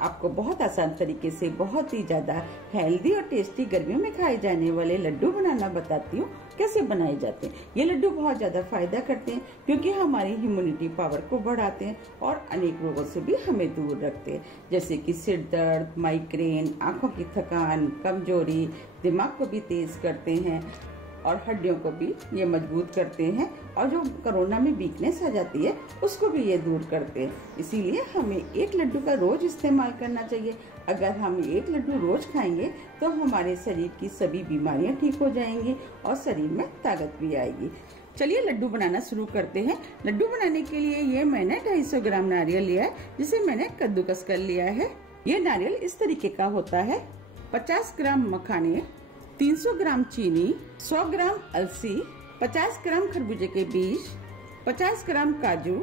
आपको बहुत आसान तरीके से बहुत ही ज्यादा हेल्दी और टेस्टी गर्मियों में खाए जाने वाले लड्डू बनाना बताती हूँ कैसे बनाए जाते हैं। ये लड्डू बहुत ज्यादा फायदा करते हैं क्योंकि हमारी इम्यूनिटी पावर को बढ़ाते हैं और अनेक रोगों से भी हमें दूर रखते हैं, जैसे कि सिर दर्द, माइग्रेन, आंखों की थकान, कमजोरी, दिमाग को भी तेज करते हैं और हड्डियों को भी ये मजबूत करते हैं और जो कोरोना में वीकनेस आ जाती है उसको भी ये दूर करते हैं। इसीलिए हमें एक लड्डू का रोज इस्तेमाल करना चाहिए। अगर हम एक लड्डू रोज खाएंगे तो हमारे शरीर की सभी बीमारियां ठीक हो जाएंगी और शरीर में ताकत भी आएगी। चलिए लड्डू बनाना शुरू करते हैं। लड्डू बनाने के लिए ये मैंने 250 ग्राम नारियल लिया है, जिसे मैंने कद्दूकस कर लिया है। ये नारियल इस तरीके का होता है। 50 ग्राम मखाने, 300 ग्राम चीनी, 100 ग्राम अलसी, 50 ग्राम खरबूजे के बीज, 50 ग्राम काजू,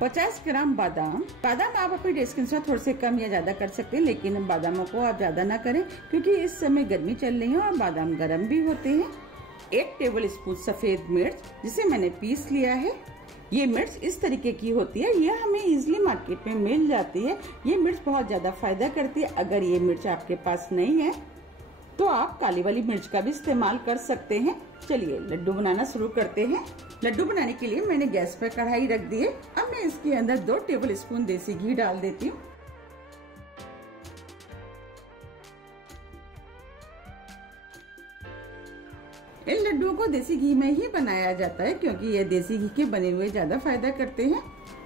50 ग्राम बादाम। बादाम आप अपने टेस्ट के अनुसार थोड़े से कम या ज्यादा कर सकते हैं, लेकिन बादामों को आप ज्यादा ना करें क्योंकि इस समय गर्मी चल रही है और बादाम गर्म भी होते हैं। 1 टेबल स्पून सफेद मिर्च, जिसे मैंने पीस लिया है। ये मिर्च इस तरीके की होती है, ये हमें इजीली मार्केट में मिल जाती है। ये मिर्च बहुत ज्यादा फायदा करती है। अगर ये मिर्च आपके पास नहीं है तो आप काली वाली मिर्च का भी इस्तेमाल कर सकते हैं। चलिए लड्डू बनाना शुरू करते हैं। लड्डू बनाने के लिए मैंने गैस पर कढ़ाई रख दी है। अब मैं इसके अंदर 2 टेबल स्पून देसी घी डाल देती हूँ। इन लड्डुओं को देसी घी में ही बनाया जाता है क्योंकि ये देसी घी के बने हुए ज्यादा फायदा करते हैं।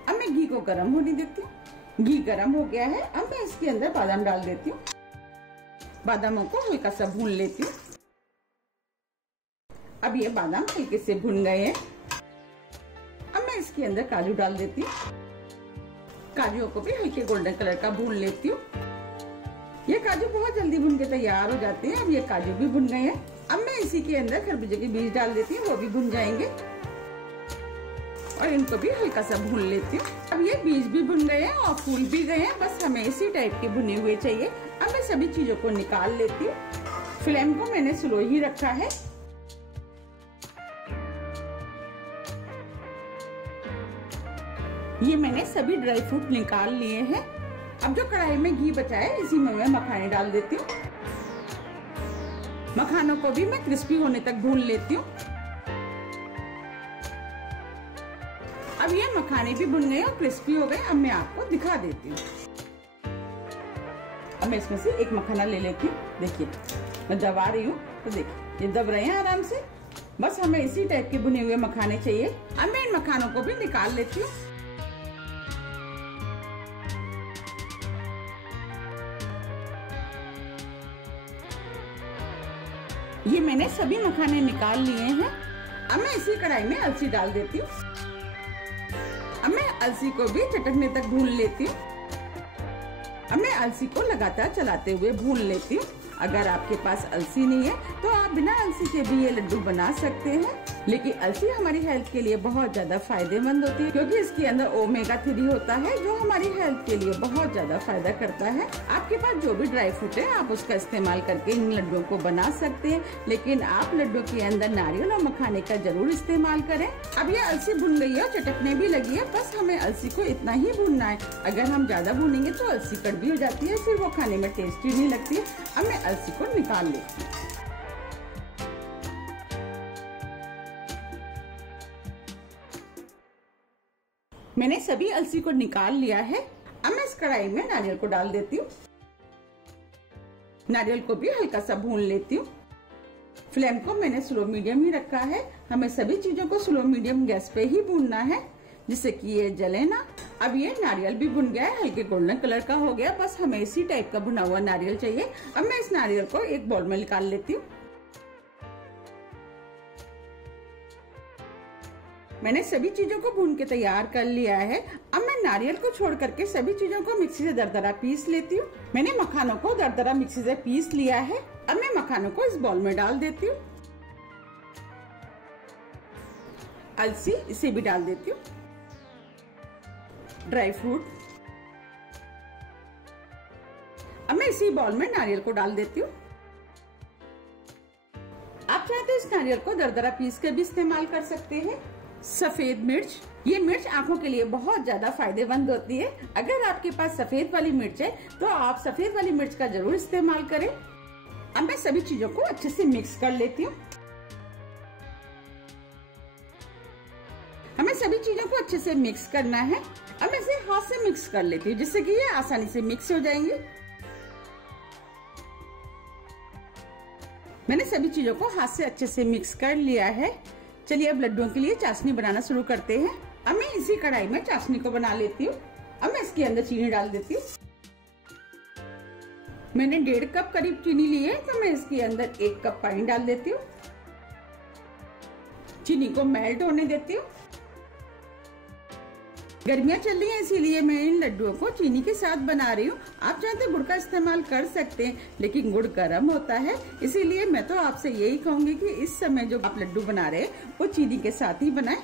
अब मैं घी को गर्म होने देती हूँ। घी गर्म हो गया है। अब मैं इसके अंदर बादाम डाल देती हूँ। बादामों को हल्का सा भून लेती हूँ। अब ये बादाम हल्के से भुन गए हैं। अब मैं इसके अंदर काजू डाल देती हूँ। काजुओं को भी हल्के गोल्डन कलर का भून लेती हूँ। ये काजू बहुत जल्दी भुन के तैयार हो जाते हैं। अब ये काजू भी भुन गए हैं। अब मैं इसी के अंदर खरबूजे के बीज डाल देती हूँ, वो भी भुन जाएंगे और इनको भी हल्का सा भून लेती हूँ। अब ये बीज भी भुन गए हैं और फूल भी गए हैं, बस हमें इसी टाइप के भुने हुए चाहिए। अब मैं सभी चीजों को निकाल लेती हूँ। फ्लेम को मैंने स्लो ही रखा है। ये मैंने सभी ड्राई फ्रूट निकाल लिए हैं। अब जो कढ़ाई में घी बचा है इसी में मैं मखाने डाल देती हूँ। मखानों को भी मैं क्रिस्पी होने तक भून लेती हूँ। अब ये मखाने भी भुन गए और क्रिस्पी हो गए। अब मैं आपको दिखा देती हूँ। अब मैं इसमें से एक मखाना ले लेती हूँ। देखिए मैं दबा रही हूँ तो देखिए ये दब रहे हैं आराम से। बस हमें इसी टाइप के भुने हुए मखाने चाहिए। अब मैं इन मखानों को भी निकाल लेती हूँ। ये मैंने सभी मखाने निकाल लिए हैं। अब मैं इसी कढ़ाई में अलसी डाल देती हूँ। अब मैं अलसी को भी चटकने तक भून लेती हूँ। अब मैं अलसी को लगातार चलाते हुए भून लेती हूँ। अगर आपके पास अलसी नहीं है तो आप बिना अलसी के भी ये लड्डू बना सकते हैं, लेकिन अलसी हमारी हेल्थ के लिए बहुत ज्यादा फायदेमंद होती है क्योंकि इसके अंदर ओमेगा 3 होता है जो हमारी हेल्थ के लिए बहुत ज्यादा फायदा करता है। आपके पास जो भी ड्राई फ्रूट है आप उसका इस्तेमाल करके इन लड्डुओं को बना सकते हैं, लेकिन आप लड्डू के अंदर नारियल और मखाने का जरूर इस्तेमाल करें। अब ये अलसी भुन गई है, चटकने भी लगी है, बस हमें अलसी को इतना ही भूनना है। अगर हम ज्यादा भूनेंगे तो अलसी कड़वी हो जाती है, फिर वो खाने में टेस्टी नहीं लगती है। अब मैं अलसी को निकाल लेती हूँ। मैंने सभी अलसी को निकाल लिया है। अब मैं इस कढ़ाई में नारियल को डाल देती हूँ। नारियल को भी हल्का सा भून लेती हूँ। फ्लेम को मैंने स्लो मीडियम ही रखा है। हमें सभी चीजों को स्लो मीडियम गैस पे ही भूनना है जिससे कि ये जले ना। अब ये नारियल भी भुन गया है, हल्के गोल्डन कलर का हो गया। बस हमें इसी टाइप का भुना हुआ नारियल चाहिए। अब मैं इस नारियल को एक बाउल में निकाल लेती हूँ। मैंने सभी चीजों को भून के तैयार कर लिया है। अब मैं नारियल को छोड़ करके सभी चीजों को मिक्सी से दरदरा पीस लेती हूँ। मैंने मखानों को दरदरा मिक्सी से पीस लिया है। अब मैं मखानों को इस बाउल में डाल देती हूँ। अलसी इसे भी डाल देती हूँ। ड्राई फ्रूट, अब मैं इसी बाउल में नारियल को डाल देती हूँ। आप चाहे तो इस नारियल को दरदरा पीस कर भी इस्तेमाल कर सकते हैं। सफेद मिर्च। ये मिर्च आंखों के लिए बहुत ज्यादा फायदेमंद होती है। अगर आपके पास सफेद वाली मिर्च है तो आप सफेद वाली मिर्च का जरूर इस्तेमाल करें। अब मैं सभी चीजों को अच्छे से मिक्स कर लेती हूँ। हमें सभी चीजों को अच्छे से मिक्स करना है। अब मैं इसे हाथ से मिक्स कर लेती हूँ जिससे कि ये आसानी से मिक्स हो जाएंगे। मैंने सभी चीजों को हाथ से अच्छे से मिक्स कर लिया है। चलिए अब लड्डुओं के लिए चाशनी बनाना शुरू करते हैं। अब मैं इसी कढ़ाई में चाशनी को बना लेती हूँ। अब मैं इसके अंदर चीनी डाल देती हूँ। मैंने 1.5 कप करीब चीनी ली है तो मैं इसके अंदर 1 कप पानी डाल देती हूँ। चीनी को मेल्ट होने देती हूँ। गर्मियाँ चल रही हैं इसीलिए मैं इन लड्डुओं को चीनी के साथ बना रही हूँ। आप चाहे तो गुड़ का इस्तेमाल कर सकते हैं, लेकिन गुड़ गर्म होता है, इसीलिए मैं तो आपसे यही कहूंगी कि इस समय जो आप लड्डू बना रहे हैं वो चीनी के साथ ही बनाएं।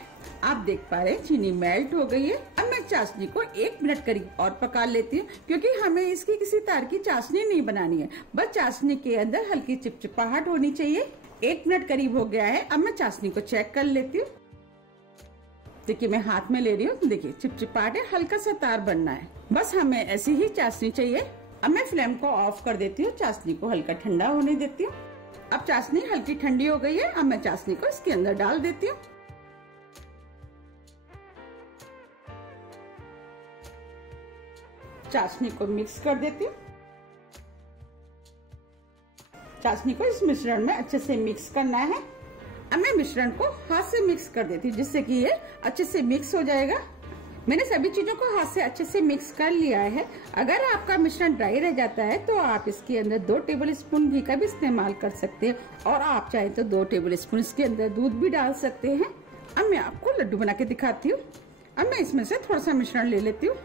आप देख पा रहे हैं चीनी मेल्ट हो गई है। अब मैं चाशनी को 1 मिनट करीब और पका लेती हूँ, क्योंकि हमें इसकी किसी तार की चाशनी नहीं बनानी है, बस चाशनी के अंदर हल्की चिपचिपाहट होनी चाहिए। 1 मिनट करीब हो गया है। अब मैं चाशनी को चेक कर लेती हूँ। देखिए मैं हाथ में ले रही हूँ, देखिए चिपचिपाहट है, हल्का सा तार बनना है, बस हमें ऐसी ही चाशनी चाहिए। अब मैं फ्लेम को ऑफ कर देती हूँ, चाशनी को हल्का ठंडा होने देती हूँ। अब चाशनी हल्की ठंडी हो गई है। अब मैं चाशनी को इसके अंदर डाल देती हूँ। चाशनी को मिक्स कर देती हूँ। चाशनी को इस मिश्रण में अच्छे से मिक्स करना है। अब मैं मिश्रण को हाथ से मिक्स कर देती हूँ जिससे कि ये अच्छे से मिक्स हो जाएगा। मैंने सभी चीजों को हाथ से अच्छे से मिक्स कर लिया है। अगर आपका मिश्रण ड्राई रह जाता है तो आप इसके अंदर 2 टेबल स्पून घी का भी इस्तेमाल कर सकते हैं, और आप चाहे तो 2 टेबल स्पून इसके अंदर दूध भी डाल सकते हैं। अब मैं आपको लड्डू बना के दिखाती हूँ। अब मैं इसमें से थोड़ा सा मिश्रण ले लेती हूँ।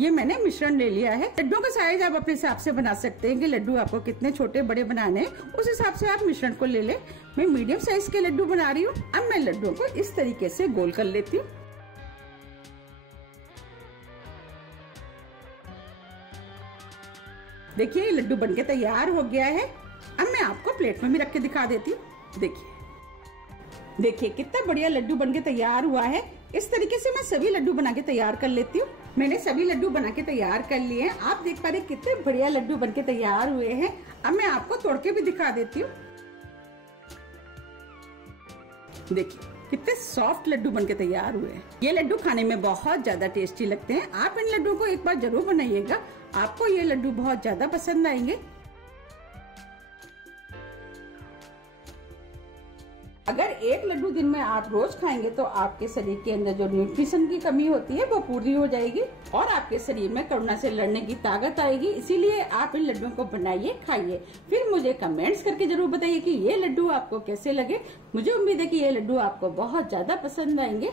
ये मैंने मिश्रण ले लिया है। लड्डू का साइज आप अपने हिसाब से बना सकते हैं कि लड्डू आपको कितने छोटे बड़े बनाने हैं, उस हिसाब से आप मिश्रण को ले लें। मैं मीडियम साइज के लड्डू बना रही हूँ। अब मैं लड्डुओं को इस तरीके से गोल कर लेती हूँ। देखिए लड्डू बनके तैयार हो गया है। अब मैं आपको प्लेट में भी रख के दिखा देती हूँ। देखिए कितना बढ़िया लड्डू बनके तैयार हुआ है। इस तरीके से मैं सभी लड्डू बना के तैयार कर लेती हूँ। मैंने सभी लड्डू बना के तैयार कर लिए हैं। आप देख पा रहे कितने बढ़िया लड्डू बनके तैयार हुए हैं। अब मैं आपको तोड़ के भी दिखा देती हूँ। देखिए कितने सॉफ्ट लड्डू बनके तैयार हुए हैं। ये लड्डू खाने में बहुत ज्यादा टेस्टी लगते हैं। आप इन लड्डू को एक बार जरूर बनाइएगा, आपको ये लड्डू बहुत ज्यादा पसंद आएंगे। अगर एक लड्डू दिन में आप रोज खाएंगे तो आपके शरीर के अंदर जो न्यूट्रिशन की कमी होती है वो पूरी हो जाएगी, और आपके शरीर में कोरोना से लड़ने की ताकत आएगी। इसीलिए आप इन लड्डुओं को बनाइए, खाइए, फिर मुझे कमेंट्स करके जरूर बताइए कि ये लड्डू आपको कैसे लगे। मुझे उम्मीद है कि ये लड्डू आपको बहुत ज्यादा पसंद आएंगे।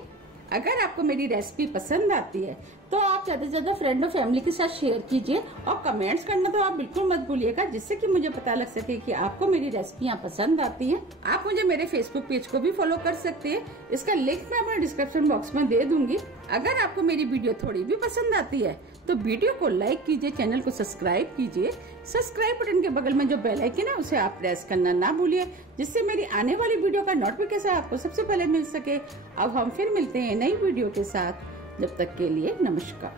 अगर आपको मेरी रेसिपी पसंद आती है तो आप ज्यादा से ज्यादा फ्रेंड और फैमिली के साथ शेयर कीजिए, और कमेंट्स करना तो आप बिल्कुल मत भूलिएगा, जिससे कि मुझे पता लग सके कि आपको मेरी रेसिपियाँ पसंद आती हैं। आप मुझे मेरे फेसबुक पेज को भी फॉलो कर सकते हैं, इसका लिंक मैं अपने डिस्क्रिप्शन बॉक्स में दे दूंगी। अगर आपको मेरी वीडियो थोड़ी भी पसंद आती है तो वीडियो को लाइक कीजिए, चैनल को सब्सक्राइब कीजिए। सब्सक्राइब बटन के बगल में जो बेल आइकन है उसे आप प्रेस करना ना भूलिए, जिससे मेरी आने वाली वीडियो का नोटिफिकेशन आपको सबसे पहले मिल सके। अब हम फिर मिलते हैं नई वीडियो के साथ, जब तक के लिए नमस्कार।